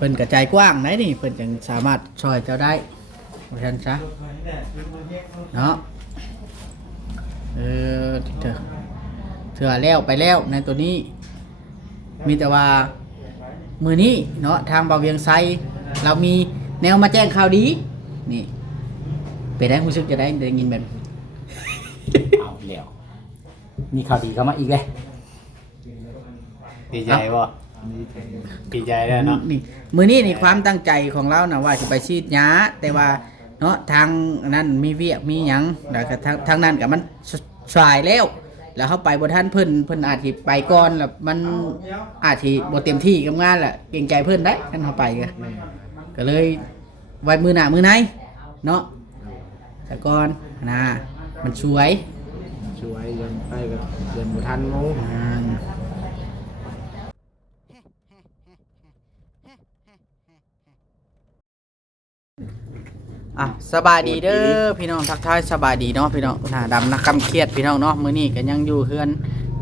เพิ่นกระจายกว้างได้นี่เพิ่นจึงสามารถช่วยเจ้าได้เพราะฉะนั้นซะเนาะเถื่อแล้วไปแล้วในตัวนี้มีแต่ว่ามือนี้เนาะทางเบาเวียงไซเรามีแนวมาแจ้งข่าวดีนี่ไปได้รู้สึกจะได้ยินแบบเอาแล้วมีข่าวดีเข้ามาอีกเลยดีใจบ่ดีใจแล้วเนาะนี่มือนี้นี่ความตั้งใจของเรานะว่าจะไปฉีดยาแต่ว่าเนาะทางนั้นมีเวียกมีหยังแล้วก็ทางนั้นก็มันสายแล้วเขาไปบ่ทันเพิ่นอาจสิไปก่อนแล้วมันอาจสิบ่เต็มที่กับงานแหละเกรงใจเพิ่นได้คันเขาไปก็เลยไว้มือหน้ามือในเนาะแต่ก่อนนะมันสวยยังไปกับเดินบ่ทันงูสบายดีเด้อพี่น้องทักทายสบายดีเนาะพี่น้องหน้าดำนักกำเครียดพี่น้องเนาะมื้อนี้ก็ยังอยู่เฮือน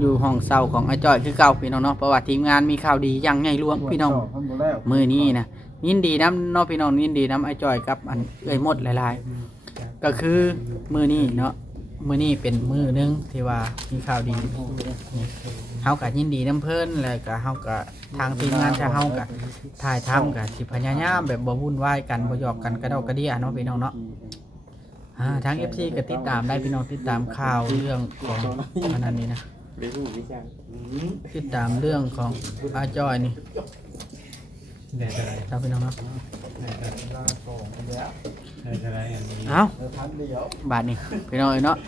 อยู่ห้องเช่าของอาจ้อยคือเก่าพี่น้องเนาะเพราะว่าทีมงานมีข่าวดีอย่างใหญ่หลวงพี่น้องมื้อนี้นะยินดีนํเนาะพี่น้องยินดีนํอาจ้อยกับอันเอ้ยหมดหลายๆก็คือมื้อนี้เนาะมื้อนี้เป็นมื้อนึงที่ว่ามีข่าวดีเฮาก็ยินดีนํเพิ่นแล้วก็เฮาก็ทางทีมงานจะเฮาก็ถ่ายทำก็สิพยายามแบบบ่วุ่นวายกันบ่หยอกกันกระดอกกระเดี่ยเนาะพี่น้องเนาะทาง FC ก็ติดตามได้พี่น้องติดตามข่าวเรื่องของอันนั้นนี่นะติดตามเรื่องของอาจอยนี่ครับพี่น้องเนาะเอาบาทนี่พี่น้องเนาะ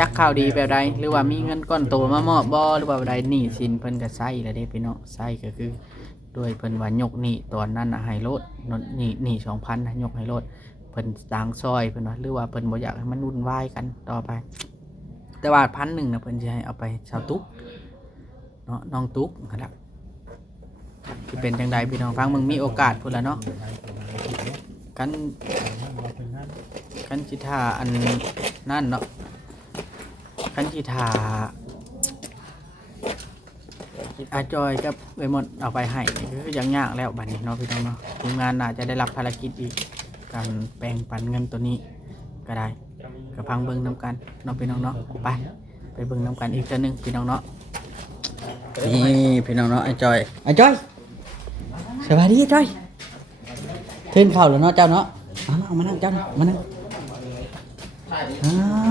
จักข่าวดีแบบใดหรือว่ามีเงินก้อนโตมามอบบ่หรือว่าแบบใดหนี้สินเพิ่นก็ใช้แล้วเด้พี่น้องใช้ก็คือด้วยเพิ่นว่ายกหนี้ตอนนั้นน่ะให้โลดหนี้ 2,000 นะยกให้โลดเพิ่นต่างซอยเพิ่นว่าหรือว่าเพิ่นบ่อยากให้มันวุ่นวายกันต่อไปแต่ว่า1,000นะเพิ่นสิให้เอาไปชาวตุ๊กเนาะน้องตุ๊กนะครับสิเป็นจังไดพี่น้องฟังมึงมีโอกาสพุ่นล่ะเนาะกันสิท่าอันนั่นเนาะกันสิท่าอาจอยกับเอ้ยหมดเอาไปให้คือยังยากแล้วบัดนี้เนาะพี่น้องเนาะทีมงานน่าจะได้รับภารกิจอีกการแบ่งปันเงินตัวนี้ก็ได้ก็พังเบิ่งนำกันเนาะพี่น้องเนาะไปเบิ่งนำกันอีกเทื่อนึงพี่น้องเนาะนี่พี่น้องเนาะอาจอยสวัสดีอาจอยขึ้นเข่าแล้วเนาะเจ้าเนาะเอามานั่งเจ้ามานั่ง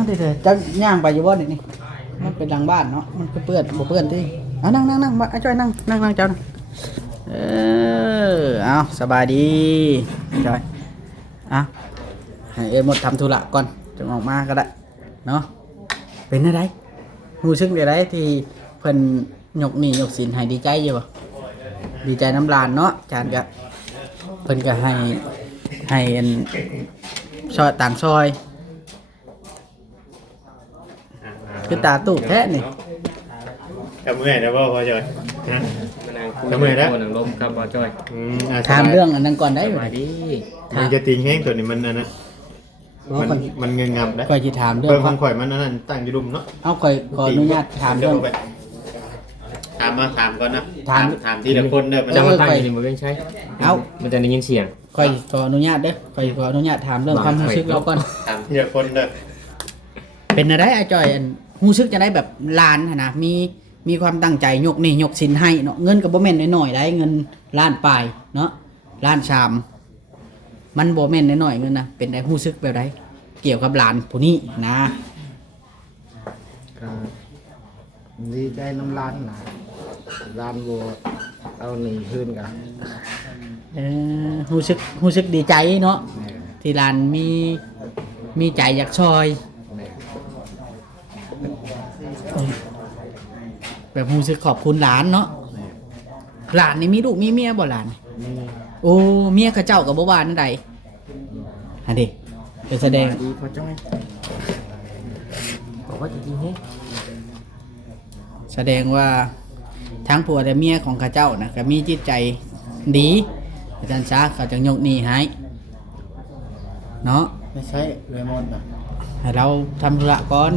เดี๋ยวเจ้าย่างไปอยู่บ่นี่มันเป็นหลังบ้านเนาะมันเปื้อนบ่เปื้อนที่นั่งมาอาจอยนั่งเจ้าเอาสบายดีจอยให้หมดทำธุระก่อนจะออกมาก็ได้เนาะเป็นอะไรรู้สึกได้ที่เพิ่นยกหนี้ยกสินให้ดีใจอยู่บ่ดีใจน้ำลานเนาะจานก็เพิ่นก็ให้อันซอยต่างซอยคือตาตุกแท้นี่กับมือได้บ่พอจอยฮะกับมือได้ลมครับบ่จ้อยถามเรื่องอันนั้นก่อนได้บ่ดีมันจะติงแห้งตัวนี้มันนะมันเงินงับนะข่อยสิถามเรื่องของข่อยมันนั่นตั้งอยู่ดุมเนาะเอาข่อยขออนุญาตถามเรื่องถามก่อนนะถามทีละคนเด้อมันจะมาตั้งอยู่นี่บ่เป็นใช่มันจะได้ยินเสียงข่อยขออนุญาตเด้อข่อยขออนุญาตถามเรื่องความรู้สึกเราก่อนถามทีละคนเด้อเป็นอะไรอาจอยอันรู้สึกจะได้แบบล้านนะมีความตั้งใจยกนี่ยกสินให้เนาะเงินก็บ่แม่นน้อยๆได้เงินล้านปลายเนาะล้านชามมันบ่แม่นน้อยๆเงินนะเป็นได้รู้สึกแบบใดเกี่ยวกับหลานผู้นี้นะดีใจน้ำร้านนะร้านบัวเอาหนึ่งคืนกันรู้สึกดีใจเนาะที่หลานมีใจอยากช่วยแบบรู้สึกขอบคุณหลานเนาะหลานนี่มีลูกมีเมียบ่หลานโอ้เมียเขาเจ้ากับบ่ว่านั่นใดอันนี้เป็นแสดงดีพอจ้อยบอกว่าจะดีให้แสดงว่าทั้งผัวและเมียของข้าเจ้านะก็มีจิตใจดีอาจารย์ช้าเขาจะยกหนี้ให้เนาะไม่ใช่เลมอนให้เราทำธุระก่อน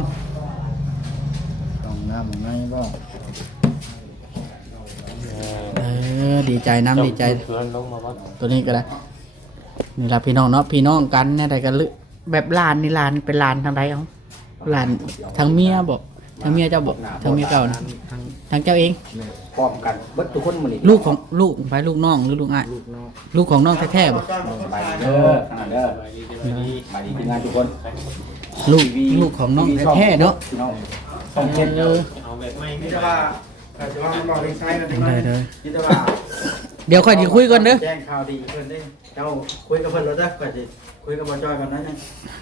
ต้องน้ำในบ่ด ดีใจน้ำดีใจ เพื่อนลงมาบ่ ตัวนี้ก็ได้นี่ล่ะพี่น้องเนาะพี่น้องกันเนี่ยแต่ก็แบบหลานนี่หลานเป็นหลานทางใดเอาหลานทางเมียบอกทางเมียเจ้าบอกทางเมียเก่านะ ทั้ง ทางเจ้าเอง พร้อมกันเบิดทุกคนมื้อนี้ ลูกของลูกไปลูกน้องหรือลูกอ้าย ลูกน้อง ลูกของน้องแท้ๆบ่ สบายดีเด้อขนาดเด้อสบายดีทีมงานทุกคน ลูกของน้องแท้ๆเนาะ พี่น้องส่งเงิน เอาแบบไม่ นี่แต่ว่าแต่ว่ามันบอกได้ใช้กัน ได้เลย นี่แต่ว่า เดี๋ยวค่อยสิคุยก่อนเด้อ แจ้งข่าวดีเพิ่นได้เจ้าคุยกับเพิ่นแล้วเด้อก็สิคุยกับบ่จอยกันนะ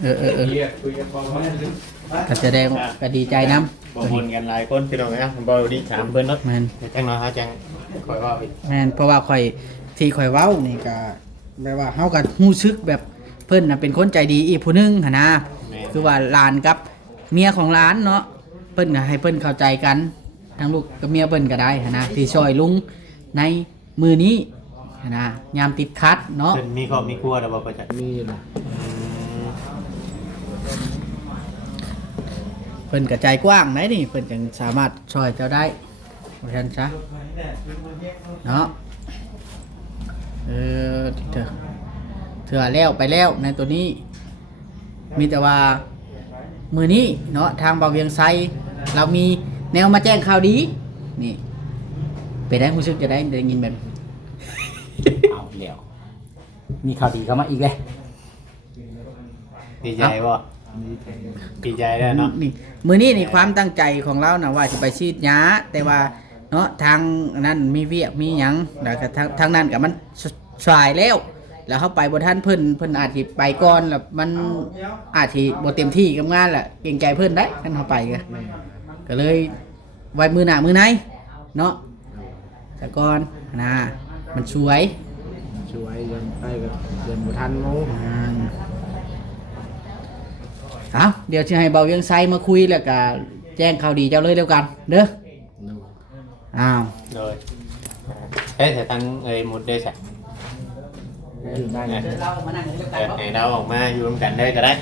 เออ เรียกคุยกันบ่ว่า ก็แสดงก็ดีใจน้ บ่บนกันหลายคนพี่น้องนะบ่ดีถามเพิ่นเนาะ ำแมน จังน้อยเฮาจังคอยว่าอีก แมนเพราะว่าข่อยที่ข่อยเว้านี่ก็แบบว่าเฮาก็รู้สึกแบบเพิ่นน่ะเป็นคนใจดีอีกผู้หนึงหั่นนะ แม่ คือว่าหลานกับเมียของหลานเนาะเพิ่นก็ให้เพิ่นเข้าใจกันทั้งลูกกับเมียเพิ่นก็ได้หั่นนะที่ช่วยลุงในมือนี้หั่นนะยามติดขัดเนาะ เพิ่นมีครอบมีครัวแล้วบ่ประจักษ์ มีนะ เพิ่นก็ใจกว้างไหนนี่เพิ่นจึงสามารถช่วยเจ้าได้ว่าซั่นซะเนาะเออเถื่อแล้วไปแล้วในตัวนี้ มีแต่ว่ามือนี้เนาะทางเบาเวียงไซเรามีแนวมาแจ้งข่าวดีนี่ไปได้รู้สึกจะได้ยินแบบ เอาแล้วมีข่าวดีเข้ามาอีกเลย ดีใจบ่ดีใจแล้วเนาะ นี่มือนี้นี่ความตั้งใจของเรานะว่าจะไปฉีดยาแต่ว่าเนาะทางนั้นมีเวียกมีหยังแล้วก็ทางนั้นกับมันสายแล้ว แล้วเขาไปบนท่านเพิ่นอาจสิไปก่อนแล้วมันอาจสิบ่เต็มที่กับงานแหละเกรงใจเพิ่นได้ท่านเขาไปก็เลยไว้มือหน้ามือในเนาะแต่ก่อนนะมันสวย ช่วยยังไปกับเดินบ่ทันโม เอาเดี๋ยวจะให้เบาเวียงไซมาคุยแล้วก็แจ้งข่าวดีเจ้าเลยเดียวกันเด้ออ้าว เลยเอ้ยแต่ทั้งหมดได้ใช่ อยู่ได้ เรามานั่งเดียวกัน ให้เราออกมาอยู่ร่วมกันได้ก็ได้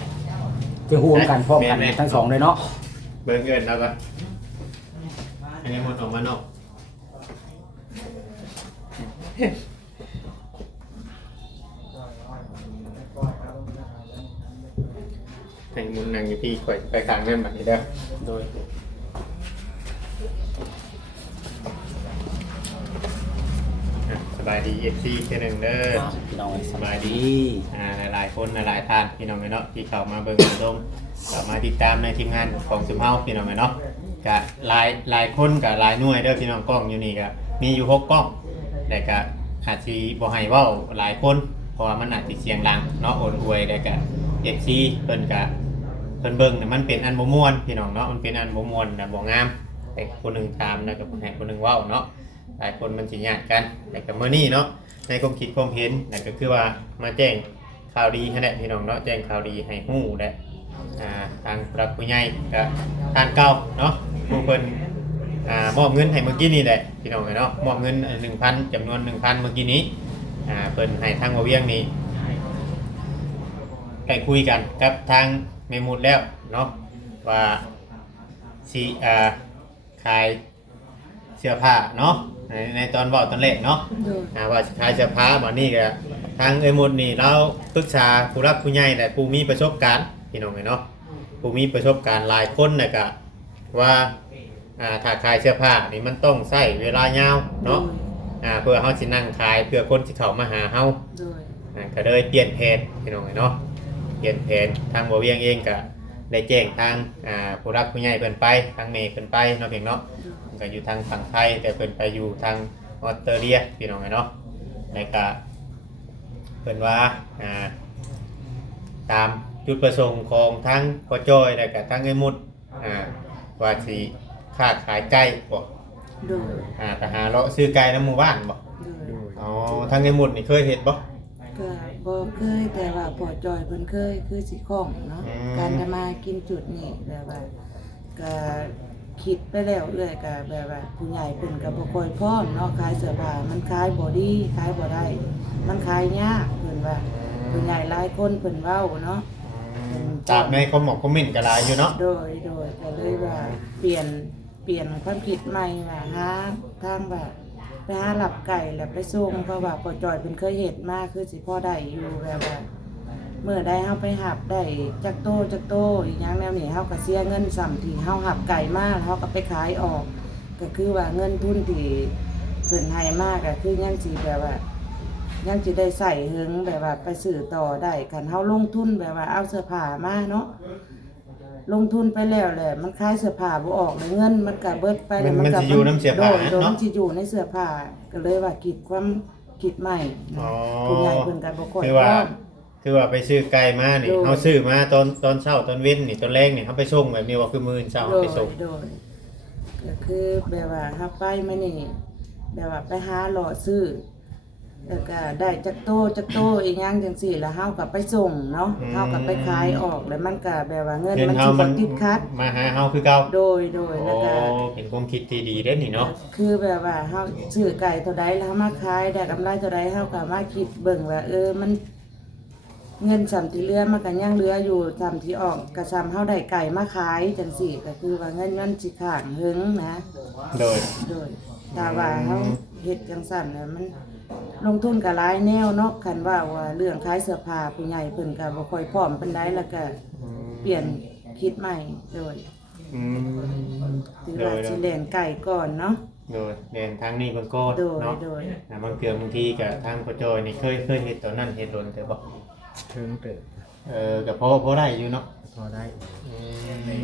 จะห่วมกันพร้อมกันทั้งสองเลยเนาะ เบิ่งเงินแล้วก็อันนี้หมดออกมานอกให้มุนนั่งอยู่ที่ข่อยไปกลางนั่นแบบนี้เด้อโดยสบายดีเอฟซีแค่หนึ่งเด้อ พี่น้องส ส บา บาย ย ดี ดีหลายๆคนหลายๆท่านพี่น้องเนาะที่เข้ามาเบิ่งมาชมเข้ามาติดตามในทีมงานของสุมเฮาพี่น้องเนาะก็หลายคนกับหลายหน่วยเด้อพี่น้องกล้องอยู่นี่ก็มีอยู่6กล้องแต่ก็อาจสิบ่ให้เว้าหลายคนเพราะว่ามันอาจสิเสียงดังเนาะโอนอวยแล้วก็ FC เพิ่นก็เพิ่นเบิ่งน่ะมันเป็นอันบ่ม่วนพี่น้องเนาะมันเป็นอันบ่ม่วนน่ะบ่งามแต่คนหนึงถามแล้วก็คนให้คนหนึงเว้าเนาะหลายคนมันสิยากกันแต่ก็มื้อนี้เนาะในความคิดความเห็นนั่นก็คือว่ามาแจ้งข่าวดีให้แหละพี่น้องเนาะแจ้งข่าวดีให้ฮู้และทางผู้รับผู้ใหญ่ก็ทานเก่าเนาะผู้เพิ่นมอบเงินให้เมื่อกี้นี่แหละพี่น้องเนาะมอบเงิน1,000จำนวน 1,000 เมื่อกี้นี้เพิ่นให้ทางบ่เวียงนี่ได้คุยกันกับทางเมมูดแล้วเนาะว่าสิขายเสื้อผ้าเนาะในตอนเว้าตอนแรกเนาะว่าสิขายเสื้อผ้าบัดนี้ก็ทางเอมูดนี่เราปรึกษาผู้รับผู้ใหญ่และผู้มีประสบการณ์พี่น้องเนาะผู้มีประสบการณ์หลายคนน่ะก็ว่าถ้าขายเสื้อผ้านี่มันต้องใช้เวลายาวเนาะเพื่อเฮาสินั่งขายเพื่อคนที่เข้ามาหาเฮาก็เลยเปลี่ยนแผนพี่น้องเนาะเปลี่ยนแผนทางบ่เวียงเองก็ได้แจ้งทางผู้รับผู้ใหญ่เพิ่นไปทางเมย์เพิ่นไปเนาะเพียงเนาะก็อยู่ทางฝั่งไทยแต่เพิ่นไปอยู่ทางออสเตรเลียพี่น้องเนาะแล้วก็เพิ่นว่าตามจุดประสงค์ของทั้งพ่อจ้อยและก็ทั้งไอ้มุดว่าสิค้าขายไก่บ่ โดย ไปหาเลาะซื้อไก่ในหมู่บ้านบ่ โดย อ๋อทั้งไอ้มุดนี่เคยเฮ็ดบ่ ก็บ่เคยแต่ว่าพอจอยเพิ่นเคยคือสิของเนาะ อืม การจะมากินจุดนี้แบบว่าก็คิดไปแล้วเรื่อยก็แบบว่าผู้ใหญ่เพิ่นก็บ่ค่อยพร้อมเนาะขายเสื้อผ้ามันขายบ่ดีขายบ่ได้ มันขายยากเพิ่นว่าผู้ใหญ่หลายคนเพิ่นเว้าเนาะ ตามในคอมเมนต์ก็หลายอยู่เนาะ โดยก็เลยว่าเปลี่ยนความคิดใหม่ว่าหาทางว่า ไปหาหลับไก่แล้วไปส่งเพราะว่าปอจอยเป็นเคยเฮ็ดมาคือสิพ่อได้อยู่แบบว่าเมื่อใดเฮาไปหับได้จักโตอีกอย่างแนวนี้เฮาก็เสียเงินซ้ำที่เฮาหับไก่มาแล้วเฮาก็ไปขายออก ก็คือว่าเงินทุนที่เพิ่นให้มาก็คือยังสิแบบว่ายังสิได้ใส่หึงแบบว่าไปซื้อต่อได้คันเฮาลงทุนแบบว่าเอาเสื้อผ้ามาเนาะลงทุนไปแล้วแหละมันขายเสื้อผ้าบ่ออกเลยเงินมันก็เบิดไปแล้ว มัน ก็ สิอยู่น้ำเสื้อผ้า โดย เนาะ มันสิอยู่ในเสื้อผ้าก็เลยว่าคิดความคิดใหม่ อ๋อ ผู้ใหญ่เพิ่นก็บ่ค่อย คือว่า พร้อม คือว่าไปซื้อไก่มานี่ โดย เฮาซื้อมาตอนเช้าตอนเว้นนี่ตอนแรกนี่เฮาไปส่งแบบนี้ว่าคือมื้อเช้า โด เฮาย ไปส่ง โดยก็คือแบบว่าเฮาไปมื้อนี้แบบว่าไปหาหล่อซื้อแล้วก็ได้จักโตอีกอย่างจังซี่แล้วเฮาก็ไปส่งเนาะเฮาก็ไปขายออกแล้วมันก็แบบว่าเงิน เงิน มัน เฮา สิ มั บ่ น ติดขัด มาหาเฮาคือเก่า โดย โอ้ แล้วก็ เป็นความคิดที่ดีเด้อนี่เนาะ คือแบบว่าเฮาซื้อไก่เท่าใดแล้วเฮามาขายได้กำไรเท่าใดเฮาก็มาคิดเบิ่งว่ามันเงินสำที่เหลือมันก็ยังเหลืออยู่สำที่ออกก็ซ้ำเฮาได้ไก่มาขายจังซี่ก็คือว่าเงินมันสิข้างหึงนะ โดย โดยถ้าว่าเฮาเฮ็ดจังซั่นน่ะมันลงทุนก็หลายแนวเนาะคันว่าเรื่องขายเสื้อผ้าผู้ใหญ่เพิ่นก็บ่ค่อยพร้อมปานใดแล้วก็เปลี่ยนคิดใหม่โดย อืม ถือว่าสิเล่นไก่ก่อนเนาะ โดยเรียนทางนี้เพิ่นก็ โดย เนาะ โดย บางเทื่อบางทีก็ทางพ่อจอยนี่เคยเฮ็ดตัวนั้นเฮ็ดโดนแต่บ่ ถึงเติบ ก็พอได้อยู่เนาะ พอได้ อืม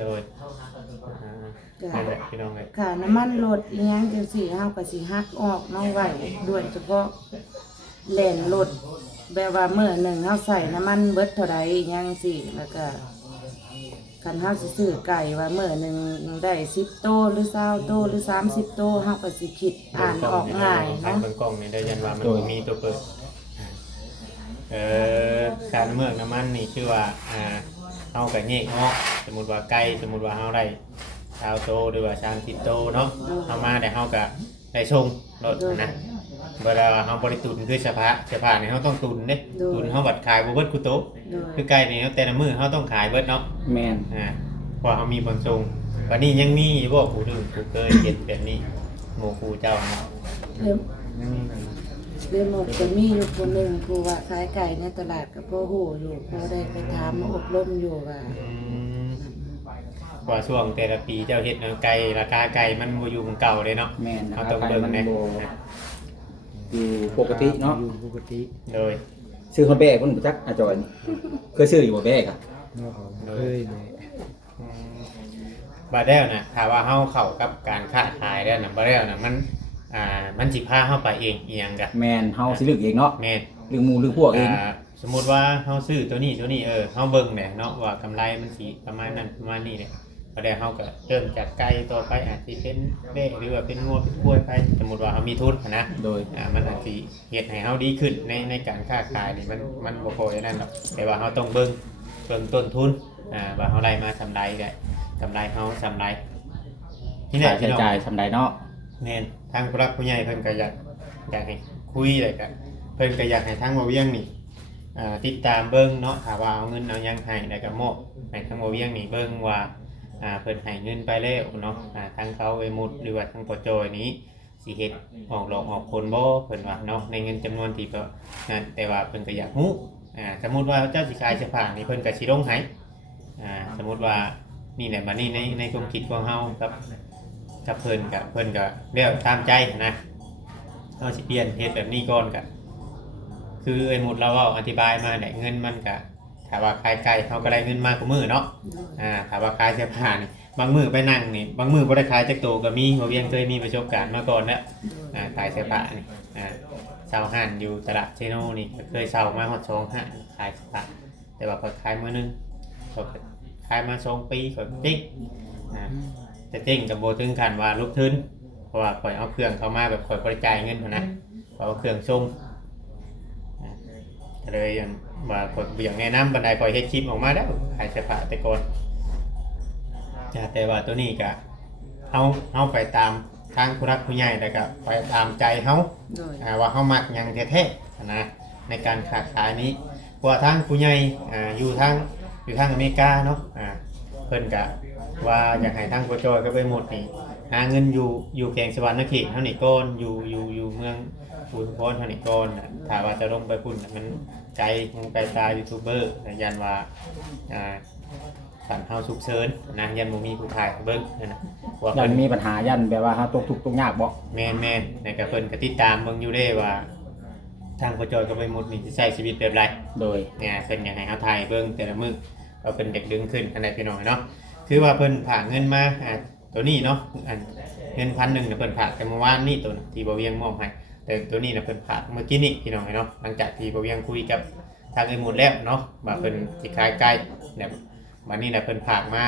โดยนั่นแหละพี่น้องเอ้ย ค่าน้ำมันรถอีหยังจังซี่เฮาก็สิหักออกเนาะไว้ด้วยเฉพาะแล่นรถแบบว่ามื้อหนึงเฮาใส่น้ำมันเบิดเท่าใดอีหยังจังซี่แล้วก็คันเฮาสิซื้อไก่ว่ามื้อหนึงได้10โตหรือ20โตหรือ30โตเฮาก็สิคิดอ่านออกง่าย ทาง เนาะ เบิ่งกล้องนี่ได้ยันว่ามันบ่มีตัวเปิดการเมืองน้ำมันนี่คือว่าเฮาก็แยกออกสมมุติว่าไก่สมมุติว่าเฮาได้20โตหรือว่า30โตเนาะเฮามาได้เฮาก็ได้ส่งรถนะเวลาเฮาบ่ได้ตุนคือเสื้อผ้านี่เฮาต้องตุนเด้ตุนเฮาบัดขายบ่เบิดคุโตะ โดย คือไก่นี่แต่ละมื้อเฮาต้องขายเบิดเนาะ แม่น เพราะเฮามีบนส่งวันนี้ยังมีอยู่บ่ผู้ดื้อผู้เคยเฮ็ดแบบนี้หมู่ครูเจ้าเนาะ เริ่มเริ่มหมดจะมีอยู่คนหนึ่งครูว่าขายไก่ในตลาดกับพ่อหูอยู่พอได้ไปถามมาอบรมอยู่ว่า ว่าช่วงแต่ละปีเจ้าเฮ็ดเนาะไก่ราคาไก่มันบ่อยู่เหมือนเก่าเลยเนาะ แม่น เฮาต้องเบิ่ง มัน แน่ บ่อยู่ปกติเนาะ อยู่ปกติ โดย ซื้อข้าวแบกเพิ่นบ่จักอาจอยเคยซื้ออยู่บ่แบกอ่ะ เนาะเคยเลย บาดแล้วน่ะถ้าว่าเฮาเข้ากับการค้าขายแล้วน่ะบาดแล้วน่ะมันสิพาเฮาไปเองอีหยังกะ แม่นเฮาสิเลือกเองเนาะ แม่น เรื่องหมู่เรื่องพวกเอง สมมุติว่าเฮาซื้อตัวนี้เฮาเบิ่งแหละเนาะว่ากำไรมันสิประมาณนั้นประมาณนี้แหละพอได้เฮาก็เริ่มจากไก่ต่อไปอาจสิเป็นเบ้หรือว่าเป็นงัวเป็นกล้วยไปสมมุติว่าเฮามีทุนนะ โดย มันอาจสิเฮ็ดให้เฮาดีขึ้นในการค้าขายนี่มันบ่พออย่างนั้นหรอกแต่ว่าเฮาต้องเบิ่งต้นทุนว่าเฮาได้มาทำไรได้กำไรเฮาทำไรนี่แห ค่า ละ ใช้ พี่น้อง จ่ายสำใดเนาะ แม่นทางผู้รักผู้ใหญ่เพิ่นก็อยากให้คุยเลยก็เพิ่นก็อยากให้ทางบ่เวียงนี่ติดตามเบิ่งเนาะถ้าว่าเอาเงินเอาหยังให้แล้วก็มอบให้ทางบ่เวียงนี่เบิ่งว่าเพิ่นให้เงินไปแล้วเนาะทางเขาไอ้มุดหรือว่าทางปจอยนี้สิเฮ็ดออกหลอกออกผลบ่เพิ่นว่าเนาะในเงินจำนวนที่ก็นั่นแต่ว่าเพิ่นก็อยากรู้สมมุติว่าเจ้าสิขายเสื้อผ้านี่เพิ่นก็สิลงให้สมมุติว่านี่แหละบัดนี้ในความคิดของเฮากับเพิ่นก็เรียกตามใจนะเฮาสิเปลี่ยนเฮ็ดแบบนี้ก่อนก็คือไอ้หมุดเราเว้าอธิบายมาเนี่ยเงินมันก็ถ้าว่าขายไก่เฮาก็ได้เงินมากกว่ามื้อเนาะถ้าว่าขายเสื้อผ้านี่บางมื้อไปนั่งนี่บางมื้อบ่ได้ขายจักโตก็มีบ่เวียงเคยมีประสบการณ์มาก่อนแล้วขายเสื้อผ้านี่เช่าห้านอยู่ตลาดเชโนนี่ก็เคยเช่ามาฮอด2ห้านขายเสื้อผ้าแต่ว่าพอขายมื้อนึงก็ขายมา2ปีก็ติ๊กแต่เจ๊งกับโบถึงขั้นว่าลุกทึนเพราะว่าข่อยเอาเครื่องเข้ามาแบบข่อยบริจ่ายเงินหั้นนะเอาเครื่องส่งก็เลยว่าข่อยบ่อยากแนะนำบันไดข่อยเฮ็ดคลิปออกมาแล้วขายเสื้อผ้าแต่ก่อนแต่ว่าตัวนี้ก็เฮาไปตามทางผู้รักผู้ใหญ่แล้วก็ไปตามใจเฮา โดย ว่าเฮามักหยังแท้ๆนะในการค้าขายนี้เพราะว่าทางผู้ใหญ่อยู่ทางอเมริกาเนาะเพิ่นก็ว่าอยากให้ทางโปรโจยก็ไปหมดนี่ หาเงินอยู่แกงสวรรค์นครเท่านี้ก่อนอยู่เมืองอุทุมพรเท่านี้ก่อนน่ะถ้าว่าจะลงไปพุ่นน่ะมันไกลหูไกลตายูทูบเบอร์นะยันว่าสันเฮาสุกเชิญนะยันบ่มีผู้ถ่ายเบิ่งนั่นน่ะว่า ยั เพิ่ น น มีปัญหายันแบบว่าเฮาตกทุกข์ตกยากบ่ แม่นๆในก็เพิ่นก็ติดตามเบิ่งอยู่เด้ว่าทางพ่อจอยกับใบหมุดนี่สิใช้ชีวิตแบบไร โดย เนี่ยเพิ่นอยากให้เฮาถ่ายเบิ่งแต่ละมื้อว่าเพิ่นเด็กดึงขึ้นอันใดพี่น้องเนาะคือว่าเพิ่นฝากเงินมาตัวนี้เนาะอันเงิน1,000น่ะเพิ่นฝากแต่เมื่อวานนี่ตัวที่บ่เวียงมอบให้แต่ตัวนี้น่ะเพิ่นฝากเมื่อกี้นี่พี่น้องเนาะหลังจากที่บ่เวียงคุยกับทางไอ้หมุดแล้วเนาะว่าเพิ่นสิขายไก่เนี่ยวันนี้น่ะเพิ่นฝากมา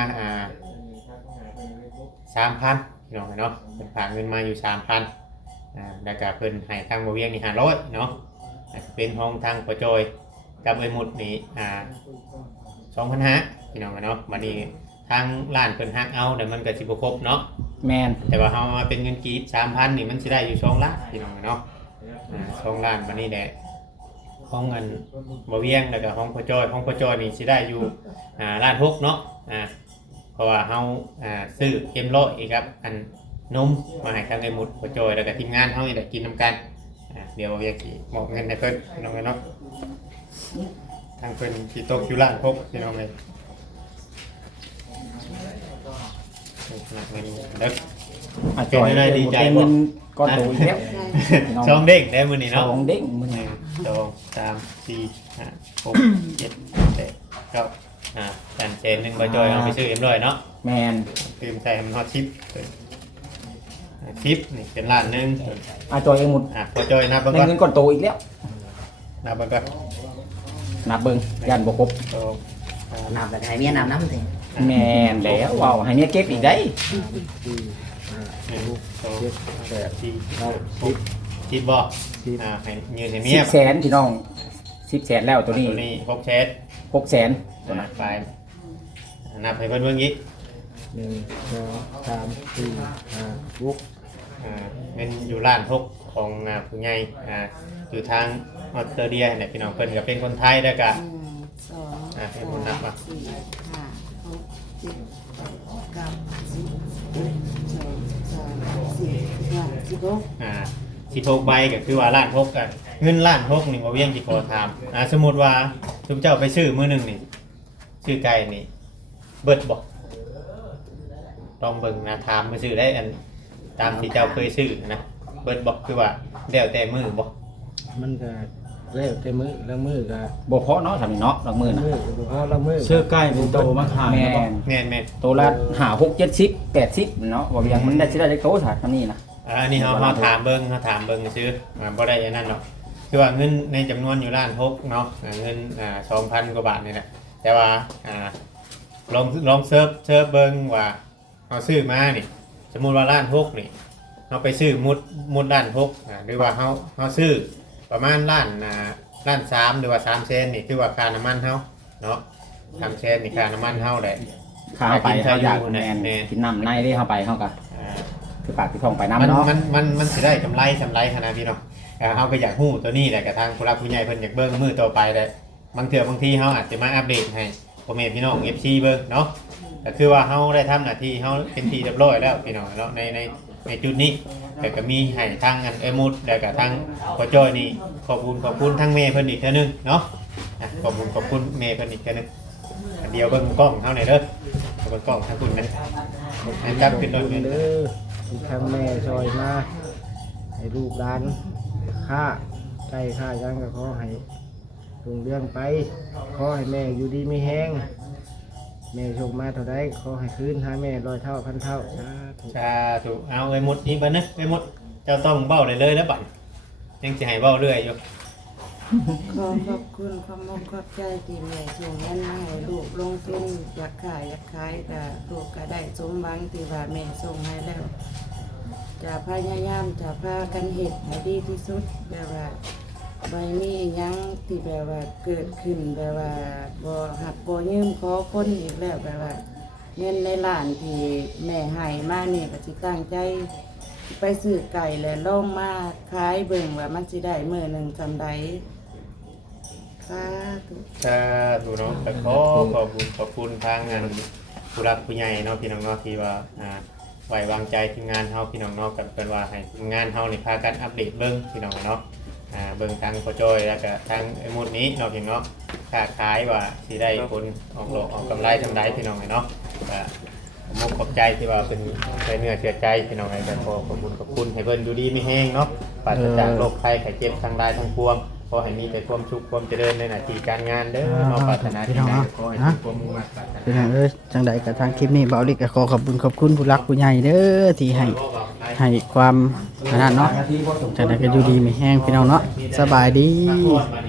3,000พี่น้องเนาะเพิ่นฝากเงินมาอยู่ 3,000แล้วก็เพิ่นให้ทางบ่เวียงนี่500เนาะเป็นห้องทางพ่อจอยกับไอ้หมุดนี่2,500พี่น้องเนาะวันนี้ทางร้านเพิ่นฮักเอาแต่มันก็สิบ่ครบเนาะ แม่น แต่ว่าเฮามาเป็นเงินกีบ 3,000 นี่มันสิได้อยู่2ล้านพี่น้องเนาะ2ล้านวันนี้แหละของเงินบ่เวียงแล้วก็ของพ่อจอยนี่สิได้อยู่ล้าน6เนาะเพราะว่าเฮาซื้อเอ็มร้อยอีกครับอันนมมาให้ทางไอ้หมุดพ่อจอยแล้วก็ทีมงานเฮานี่ได้กินนํกันเดี๋ยวบ่เวียงสิมอบเงินให้เพิ่นพี่น้องเนาะทางเพิ่นสิตกอยู่ล้าน6พี่น้องเอ้ยเงินเด้อ อาจอย เป็นอะไรดีใจบ่ เงินก้อนโตอีกแล้ว ช่องเด้งได้มื้อนี้ ส เนาะ องเด้งมึง 1 2 3 4 5 6 7 8 9จันเจน1บ่จอยเอาไปซื้อเอ็มร้อยเนาะ แม่น ตื่มใส่มันฮอตชิปชิปนี่เป็นล้านหนึง อาจอยเองหมด พอจอยนับเบิ่ง ได้ ก่อน เงินก้อนโตอีกแล้ว นับเบิ่งก่อน นับเบิ่งยันบ่ครบ 2 นับแบบไหนเมียนับน้ำสิ แม่นแล้วว้าวให้เมียเก็บอีกได้ 4 5 6 7 8 4 9 10 10บ่ให้ยืนให้เมีย 10 แสนพี่น้อง10 แสนแล้วตัวนี้ ตัวนี้6เชด 6 แสนตัวนั้น ไปนับให้เพิ่นเบิ่งอีก 1 2 3 4 5 6 เป็นอยู่ร้านพกของผู้ใหญ่อยู่ทางออสเตรเลียเนี่ยพี่น้องเพิ่นก็เป็นคนไทยแล้วก็ 1 2 ให้ผมนับมา 4 5 6 7 8 9 10 16ใบก็คือว่าร้านพกกันเงินร้านพกนี่บ่เวียงสิขอถามสมมุติว่าทุกเจ้าไปซื้อมื้อหนึงนี่ซื้อไก่นี่เบิดบ่ลองเบิ่งนะถามไปซื้อได้อันตามที่เจ้าเคยซื้อนะเบิดบ่คือว่าแล้วแต่มื้อบ่ มันก็แล้วแต่มือละมือก็ บ่เพาะเนาะทำนี่เนาะหลังมือนะ มือก็พอละมือ เสื้อใกล้เป็นโตมาขาย แม่น แม่น ตัวละ5 6 70 80เนาะว่าอย่างมันได้สิได้เล็กโตซะทำนี่นะ อันนี้เฮาถามเบิ่งซื้อบ่ได้อันนั้นเนาะคือว่าเงินในจำนวนอยู่ร้านพกเนาะเงิน2,000 กว่าบาทนี่แหละแต่ว่าลองเซิร์ชเบิ่งว่าเฮาซื้อมานี่สมมุติว่าร้านพกนี่เฮาไปซื้อมุดร้านพกหรือว่าเฮาซื้อประมาณร้าน3หรือว่า3เซนนี่คือว่าค่าน้ำมันเฮาเนาะ3เซนนี่ค่าน้ำมันเฮาแหละ ข้าวไปเขาอยาก แม่ แม่ น นกินน้ำในได้เข้าไปเข้ากัน คือปากที่ท้องไปน้ำ มัน เนาะ มันสิได้กำไรขนาดพี่เนาะเฮาก็อยากฮู้ตัวนี้แหละกับทางผู้รักผู้ใหญ่เพิ่นอยากเบิ่งมื้อต่อไปได้บางเทื่อบางทีเฮาอาจจะมาอัปเดตให้พ่อแม่พี่น้อง FC เบิ่งเนาะก็คือว่าเฮาได้ทำหน้าที่เฮาเป็นที่เรียบร้อยแล้วพี่น้องเนาะในจุดนี้แต่ก็มีให้ทางอันมุดแล้วก็ทางพ่อจ้อยนี่ขอบคุณทางแม่เพิ่นอีกเทื่อนึงเนาะขอบคุณแม่เพิ่นอีกเทื่อนึงเดี๋ยวเบิ่งกล้องเฮาหน่อยเด้อเบิ่งกล้องทางคุณนะให้จับขึ้นรถ เด้ เด้อ อทางแม่ซอยมาให้ลูกหลานค่าใกล้ค่ายังก็ขอให้ลงเรื่องไปขอให้แม่อยู่ดีมีแห้งแม่ส่งมาเท่าใดขอให้คืนหาแม่100 เท่าพันเท่าสาธุ สาธุเอาหมดอีกบัดนะหมดเจ้าต้องเบ้าได้เลยแล้วบัดยังสิให้เบ้าเรื่อยอยู่ ขอขอบคุณความมขอบใจที่แม่ส่งเงินมาให้ลูกลงทุนอยากขายก็ลูกก็ได้สมหวังที่ว่าแม่ส่งให้แล้วจะพยายามจะพากันเฮ็ดให้ดีที่สุดแบบว่าบ่มีหยังที่แบบว่าเกิดขึ้นแบบว่าบ่หักบ่ยืมขอคนอีกแล้วแบบว่าเงินในร้านที่แม่ให้มานี่ก็สิตั้งใจไปซื้อไก่และลงมาขายเบิ่งว่ามันสิได้มื้อหนึงจำใดสาธุ สาธุเนาะแต่ขอบคุณทางงานผู้รักผู้ใหญ่เนาะพี่น้องเนาะที่ว่า ไว้วางใจทีมงานเฮาพี่น้องเนาะกันเป็นว่าให้ทีมงานเฮานี่พากันอัปเดตเบิ่งพี่น้องเนาะเบิ่งทางพ่อจ้อยแล้วก็ทางไอ้หมดนี้เนาะพี่น้องค้าขายว่าสิได้ผลออกดอกออกกำไรทางใดพี่น้องเนาะก็ผมขอบใจที่ว่าเป็นเนื้อเชื่อใจพี่น้องก็ขอบคุณให้เพิ่นอยู่ดีไม่แห้งเนาะปราศจากโรคภัยไข้เจ็บทางใดทางปวงขอให้มีแต่ความสุขความเจริญในหน้าที่การงานเด้อเนาะปรารถนาที่ใดขอให้ทุกความมุ่งมั่นปรารถนา พี่น้องเอ้ยจังใดกับทางคลิปนี้เบาลิกก็ขอขอบคุณผู้รักผู้ใหญ่เด้อที่ให้ความอันนั้นเนาะจังใดก็อยู่ดีไม่แห้งพี่น้องเนาะสบายดี มา